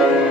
thank you